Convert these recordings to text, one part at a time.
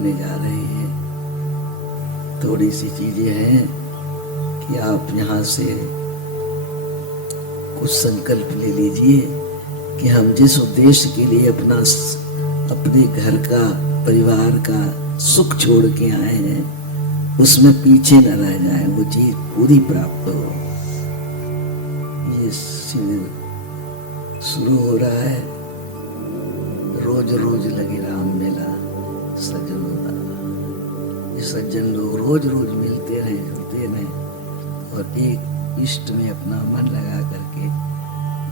करने जा रहे हैं। थोड़ी सी चीजें हैं कि आप यहाँ से कुछ संकल्प ले लीजिए कि हम जिस उद्देश्य के लिए अपने घर का, परिवार का सुख छोड़ के आए हैं उसमें पीछे न रह जाए, वो चीज पूरी प्राप्त हो। ये शुरू हो रहा है, रोज रोज लगे राम मेला सज्जन होता। ये सज्जन लोग रोज रोज मिलते रहे, जुड़ते रहे और एक इष्ट में अपना मन लगा करके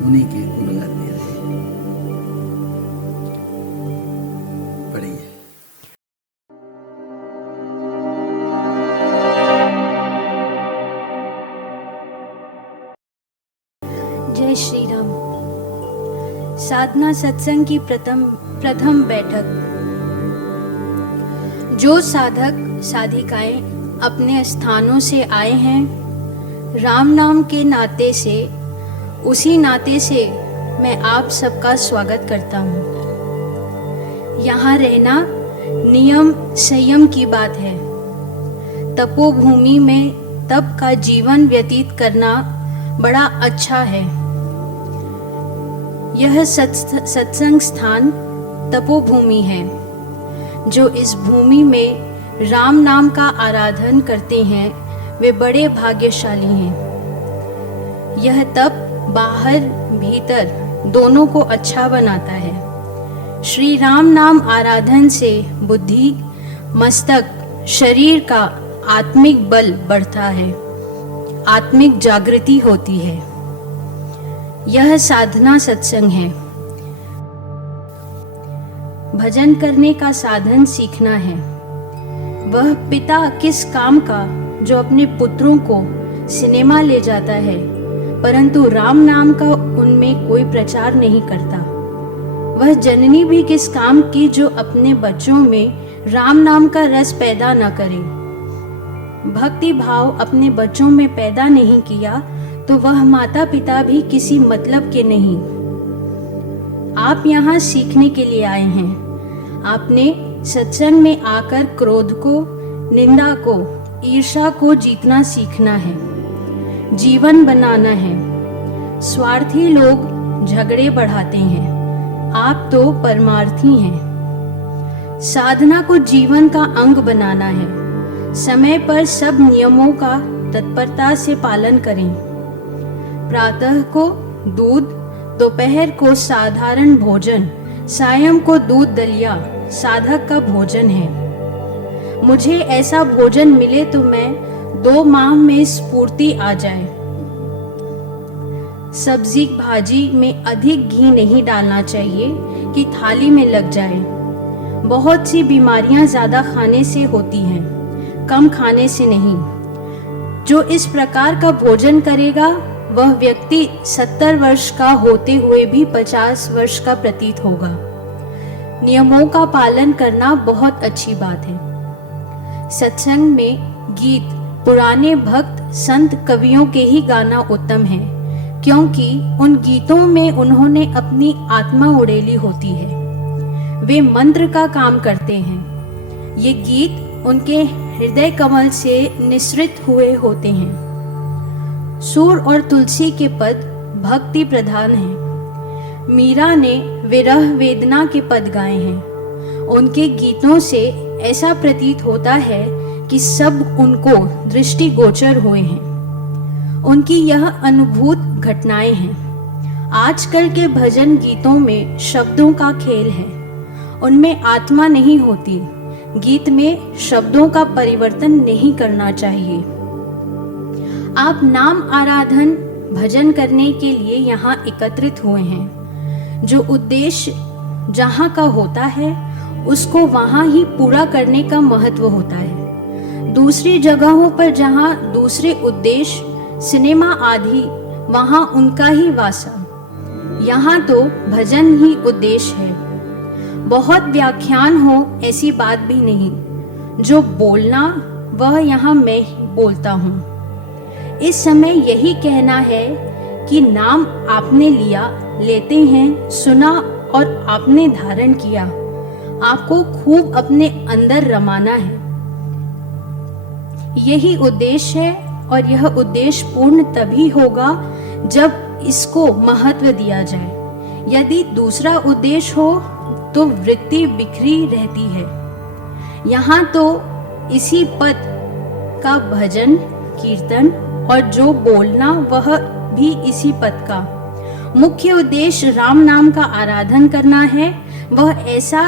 उन्हीं के गुण गाते रहे। पढ़िए। जय श्री राम। साधना सत्संग की प्रथम बैठक। जो साधक साधिकाएं अपने स्थानों से आए हैं, राम नाम के नाते से, उसी नाते से मैं आप सबका स्वागत करता हूँ। यहाँ रहना नियम संयम की बात है। तपोभूमि में तप का जीवन व्यतीत करना बड़ा अच्छा है। यह सत्संग स्थान तपोभूमि है। जो इस भूमि में राम नाम का आराधन करते हैं वे बड़े भाग्यशाली हैं। यह तप बाहर भीतर दोनों को अच्छा बनाता है। श्री राम नाम आराधन से बुद्धि, मस्तक, शरीर का आत्मिक बल बढ़ता है, आत्मिक जागृति होती है। यह साधना सत्संग है। भजन करने का साधन सीखना है। वह पिता किस काम का जो अपने पुत्रों को सिनेमा ले जाता है, परंतु राम नाम का उनमें कोई प्रचार नहीं करता। वह जननी भी किस काम की जो अपने बच्चों में राम नाम का रस पैदा न करे। भक्ति भाव अपने बच्चों में पैदा नहीं किया तो वह माता पिता भी किसी मतलब के नहीं। आप यहाँ सीखने के लिए आए हैं। आपने सत्संग में आकर क्रोध को, निंदा को, ईर्ष्या को जीतना सीखना है, जीवन बनाना है। स्वार्थी लोग झगड़े बढ़ाते हैं, आप तो परमार्थी हैं। साधना को जीवन का अंग बनाना है। समय पर सब नियमों का तत्परता से पालन करें। प्रातः को दूध, दोपहर को साधारण भोजन, सायं को दूध दलिया साधक का भोजन है। मुझे ऐसा भोजन मिले तो मैं 2 माह में स्फूर्ति आ जाए। सब्जी भाजी में अधिक घी नहीं डालना चाहिए कि थाली में लग जाए। बहुत सी बीमारियां ज्यादा खाने से होती हैं, कम खाने से नहीं। जो इस प्रकार का भोजन करेगा वह व्यक्ति 70 वर्ष का होते हुए भी 50 वर्ष का प्रतीत होगा। नियमों का पालन करना बहुत अच्छी बात है। सत्संग में गीत पुराने भक्त संत कवियों के ही गाना उत्तम है, क्योंकि उन गीतों में उन्होंने अपनी आत्मा उड़ेली होती है। वे मंत्र का काम करते हैं। ये गीत उनके हृदय कमल से निसृत हुए होते हैं। सूर और तुलसी के पद भक्ति प्रधान हैं। मीरा ने विरह वेदना के पद गाए हैं। उनके गीतों से ऐसा प्रतीत होता है कि सब उनको दृष्टिगोचर हुए हैं। उनकी यह अनुभूत घटनाएं हैं। आजकल के भजन गीतों में शब्दों का खेल है, उनमें आत्मा नहीं होती। गीत में शब्दों का परिवर्तन नहीं करना चाहिए। आप नाम आराधन भजन करने के लिए यहाँ एकत्रित हुए हैं। जो उद्देश्य जहाँ का होता है उसको वहाँ ही पूरा करने का महत्व होता है। दूसरी जगहों पर जहाँ दूसरे उद्देश्य, सिनेमा आदि, वहाँ उनका ही वासा। यहाँ तो भजन ही उद्देश्य है। बहुत व्याख्यान हो ऐसी बात भी नहीं। जो बोलना वह यहाँ मैं बोलता हूँ। इस समय यही कहना है कि नाम आपने लिया, लेते हैं, सुना और आपने धारण किया। आपको खूब अपने अंदर रमाना है। यही उद्देश्य है और यह उद्देश्य पूर्ण तभी होगा जब इसको महत्व दिया जाए। यदि दूसरा उद्देश्य हो तो वृत्ति बिखरी रहती है। यहाँ तो इसी पद का भजन कीर्तन और जो बोलना वह भी इसी पद का मुख्य उद्देश्य राम नाम का आराधन करना है। वह ऐसा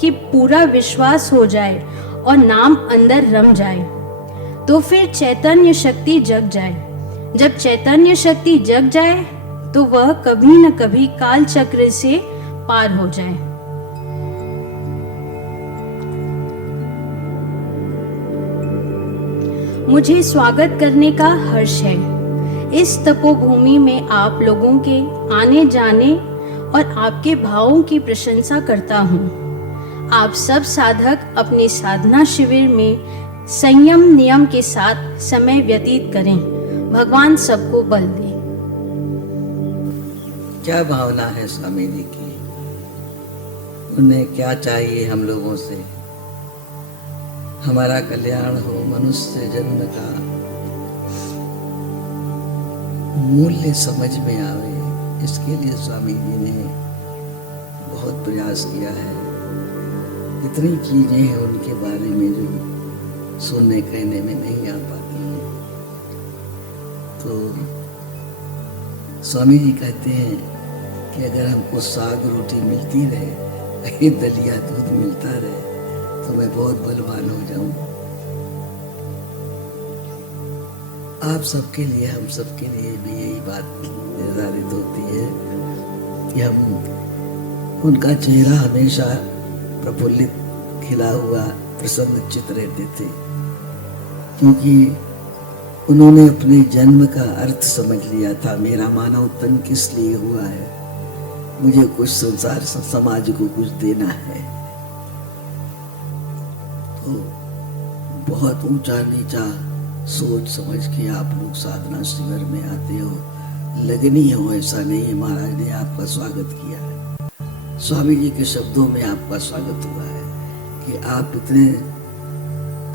कि पूरा विश्वास हो जाए और नाम अंदर रम जाए, तो फिर चैतन्य शक्ति जग जाए। जब चैतन्य शक्ति जग जाए तो वह कभी न कभी काल चक्र से पार हो जाए। मुझे स्वागत करने का हर्ष है। इस तपोभूमि में आप लोगों के आने जाने और आपके भावों की प्रशंसा करता हूँ। आप सब साधक अपने साधना शिविर में संयम नियम के साथ समय व्यतीत करें। भगवान सबको बल दे। क्या भावना है स्वामी जी की? उन्हें क्या चाहिए हम लोगों से? हमारा कल्याण हो, मनुष्य जन्म का मूल्य समझ में आवे, इसके लिए स्वामी जी ने बहुत प्रयास किया है। इतनी चीजें हैं उनके बारे में जो सुनने कहने में नहीं आ पाती हैं। तो स्वामी जी कहते हैं कि अगर हमको साग रोटी मिलती रहे, दलिया दूध मिलता रहे, तो मैं बहुत बलवान हो जाऊं। आप सबके लिए, हम सबके लिए भी यही बात निर्धारित होती है कि हम उनका चेहरा हमेशा प्रफुल्लित, खिला हुआ, प्रसन्न चित रहते थे, क्योंकि उन्होंने अपने जन्म का अर्थ समझ लिया था। मेरा मानव तन किस लिए हुआ है? मुझे कुछ संसार समाज को कुछ देना है। तो बहुत ऊंचा नीचा सोच समझ के आप लोग साधना शिविर में आते हो। लगनी हो ऐसा नहीं है। महाराज ने आपका स्वागत किया है। स्वामी जी के शब्दों में आपका स्वागत हुआ है कि आप इतने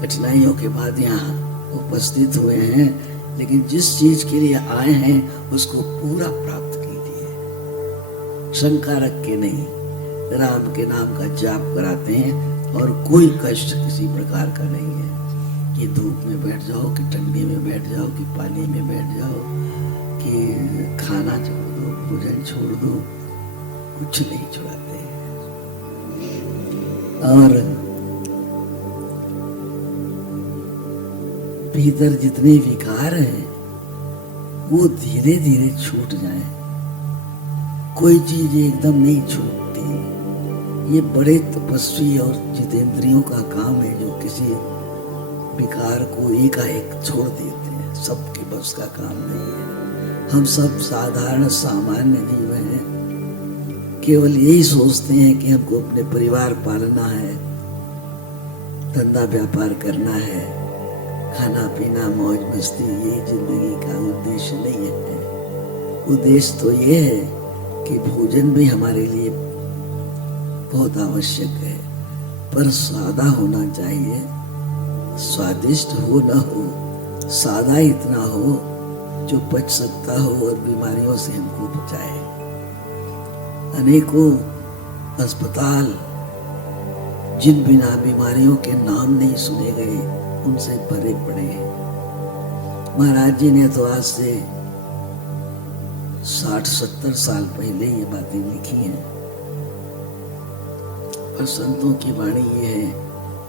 कठिनाइयों के बाद यहाँ उपस्थित हुए हैं, लेकिन जिस चीज के लिए आए हैं उसको पूरा प्राप्त कीजिए। शंका रख के नहीं, राम के नाम का जाप कराते हैं और कोई कष्ट किसी प्रकार का नहीं है कि धूप में बैठ जाओ, कि ठंडी में बैठ जाओ, कि पानी में बैठ जाओ, कि खाना छोड़ दो, भोजन छोड़ दो, कुछ नहीं छुड़ाते हैं। और भीतर जितने विकार हैं वो धीरे धीरे छूट जाए। कोई चीज एकदम नहीं छूटती। ये बड़े तपस्वी और जितेंद्रियों का काम है जो किसी विकार को एकाएक छोड़ देते हैं। सबके बस का काम नहीं है। हम सब साधारण सामान्य जीव हैं। केवल यही सोचते हैं कि हमको अपने परिवार पालना है, धंधा व्यापार करना है, खाना पीना मौज मस्ती, ये जिंदगी का उद्देश्य नहीं है। उद्देश्य तो ये है कि भोजन भी हमारे लिए बहुत आवश्यक है, पर सादा होना चाहिए। स्वादिष्ट हो न हो, सादा इतना हो जो पच सकता हो और बीमारियों से हमको बचाए। अनेकों अस्पताल जिन बिना बीमारियों के नाम नहीं सुने गए उनसे भरे पड़े हैं। महाराज जी ने तो आज से 60-70 साल पहले ये बातें लिखी हैं। पर संतों की वाणी ये है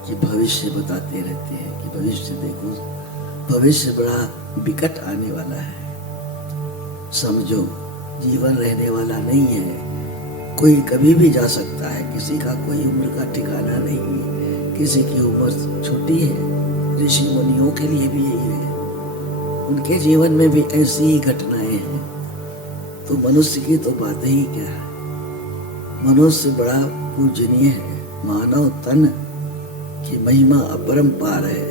कि भविष्य बताते रहते हैं कि भविष्य देखो, भविष्य बड़ा विकट आने वाला है। समझो, जीवन रहने वाला नहीं है। कोई कभी भी जा सकता है। किसी का कोई उम्र का ठिकाना नहीं है। किसी की उम्र छोटी है। ऋषि मुनियों के लिए भी यही है। उनके जीवन में भी ऐसी ही घटनाएं हैं। तो मनुष्य की तो बात ही क्या है। मनुष्य बड़ा पूजनीय है। मानव तन की महिमा अपरंपार है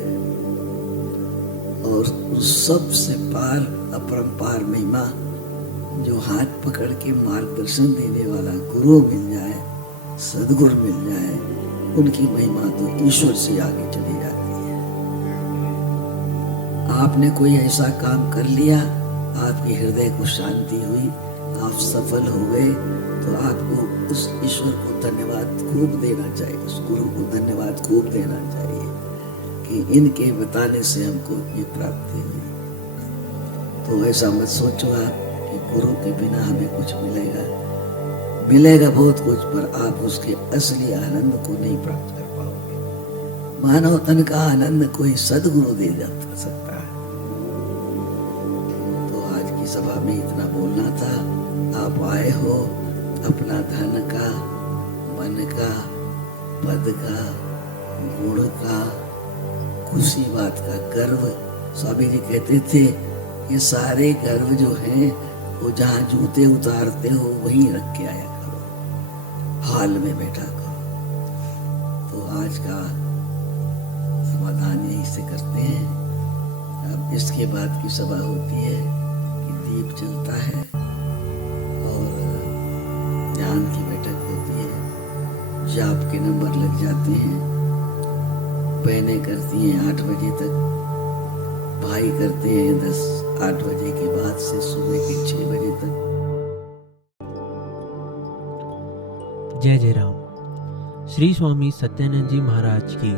और सबसे पार अपरंपार महिमा जो हाथ पकड़ के मार्गदर्शन देने वाला गुरु मिल जाए, सदगुरु मिल जाए, उनकी महिमा तो ईश्वर से आगे चली जाती है। आपने कोई ऐसा काम कर लिया, आपके हृदय को शांति हुई, आप सफल हो गए, तो आपको उस ईश्वर को धन्यवाद खूब देना चाहिए, उस गुरु को धन्यवाद खूब देना चाहिए कि इनके बताने से हमको ये प्राप्ति हुई। तो ऐसा मत सोचो आप कि गुरु के बिना हमें कुछ मिलेगा बहुत कुछ, पर आप उसके असली आनंद को नहीं प्राप्त कर पाओगे। मानव तन का आनंद कोई सदगुरु दे जाता सकता है। तो आज की सभा में इतना बोलना था। आप आए हो अपना धन का, मन का, पद का, गुण का, खुशी बात का गर्व। स्वामी जी कहते थे ये सारे गर्व जो हैं वो जहाँ जूते उतारते हो वहीं रख के आया करो, हाल में बैठा करो। तो आज का समाधान यहीं से करते हैं। अब इसके बाद की सभा होती है कि दीप जलता है और ध्यान की बैठक होती है, जाप के नंबर लग जाते हैं, बहनें करती हैं 8 बजे तक, भाई करते हैं 8 बजे के बाद से सुबह के 6 बजे तक। जय जय राम। श्री स्वामी सत्यानंद जी महाराज की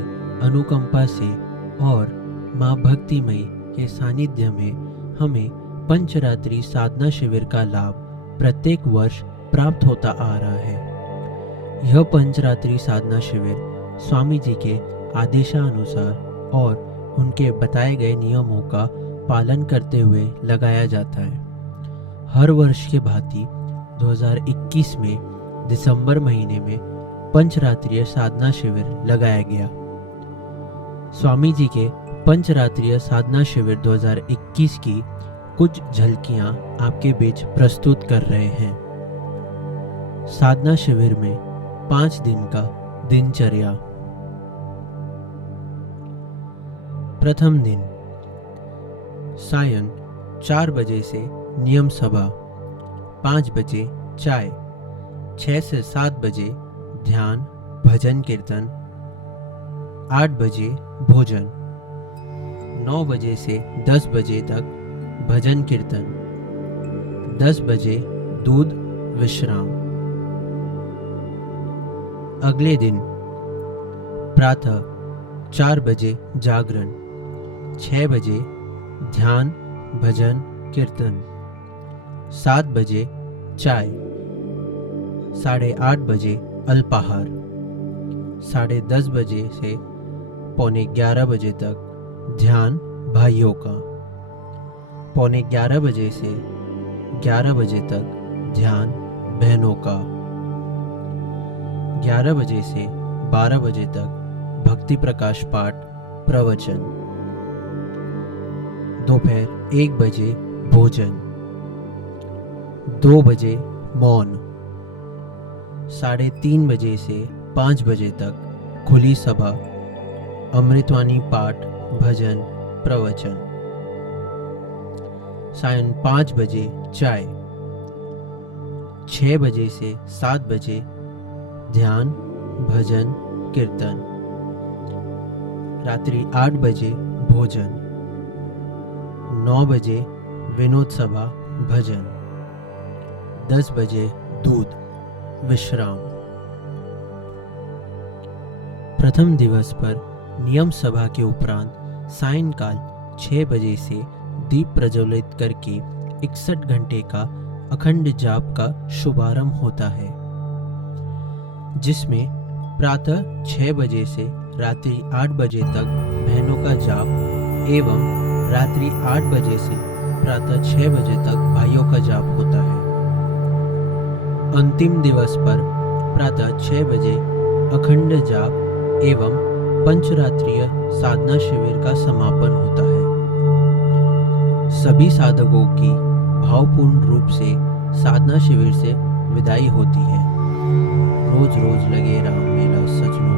अनुकंपा से और माँ भक्तिमयी के सानिध्य में हमें पंचरात्रि साधना शिविर का लाभ प्रत्येक वर्ष प्राप्त होता आ रहा है। यह पंचरात्रि साधना शिविर स्वामी जी के आदेशानुसार और उनके बताए गए नियमों का पालन करते हुए लगाया जाता है। हर वर्ष के भांति 2021 में दिसंबर महीने में पंचरात्रीय साधना शिविर लगाया गया। स्वामी जी के पंचरात्रीय साधना शिविर 2021 की कुछ झलकियां आपके बीच प्रस्तुत कर रहे हैं। साधना शिविर में 5 दिन का दिनचर्या। प्रथम दिन सायं 4 बजे से नियम सभा, 5 बजे चाय, 6 से 7 बजे ध्यान भजन कीर्तन, 8 बजे भोजन, 9 बजे से 10 बजे तक भजन कीर्तन, 10 बजे दूध विश्राम। अगले दिन प्रातः 4 बजे जागरण, 6 बजे ध्यान भजन कीर्तन, 7 बजे चाय, 8:30 बजे अल्पाहार, 10:30 बजे से 11:15 बजे तक ध्यान भाइयों का, 11:15 बजे से 11 बजे तक ध्यान बहनों का, 11 बजे से 12 बजे तक भक्ति प्रकाश पाठ प्रवचन, दोपहर 1 बजे भोजन, 2 बजे मौन, 3:30 बजे से 5 बजे तक खुली सभा, अमृतवाणी पाठ भजन प्रवचन, सायं 5 बजे चाय, 6 बजे से 7 बजे ध्यान भजन कीर्तन, रात्रि 8 बजे भोजन, 9 बजे विनोद सभा भजन, 10 बजे दूध विश्राम। प्रथम दिवस पर नियम सभा के उपरांत सायंकाल 6 बजे से दीप प्रज्वलित करके 61 घंटे का अखंड जाप का शुभारंभ होता है, जिसमें प्रातः 6 बजे से रात्रि 8 बजे तक बहनों का जाप एवं रात्रि 8 बजे से प्रातः 6 बजे तक भाइयों का जाप होता है। अंतिम दिवस पर प्रातः 6 बजे अखंड जाप एवं पंचरात्रीय साधना शिविर का समापन होता है। सभी साधकों की भावपूर्ण रूप से साधना शिविर से विदाई होती है। रोज रोज लगे राम मेला सच में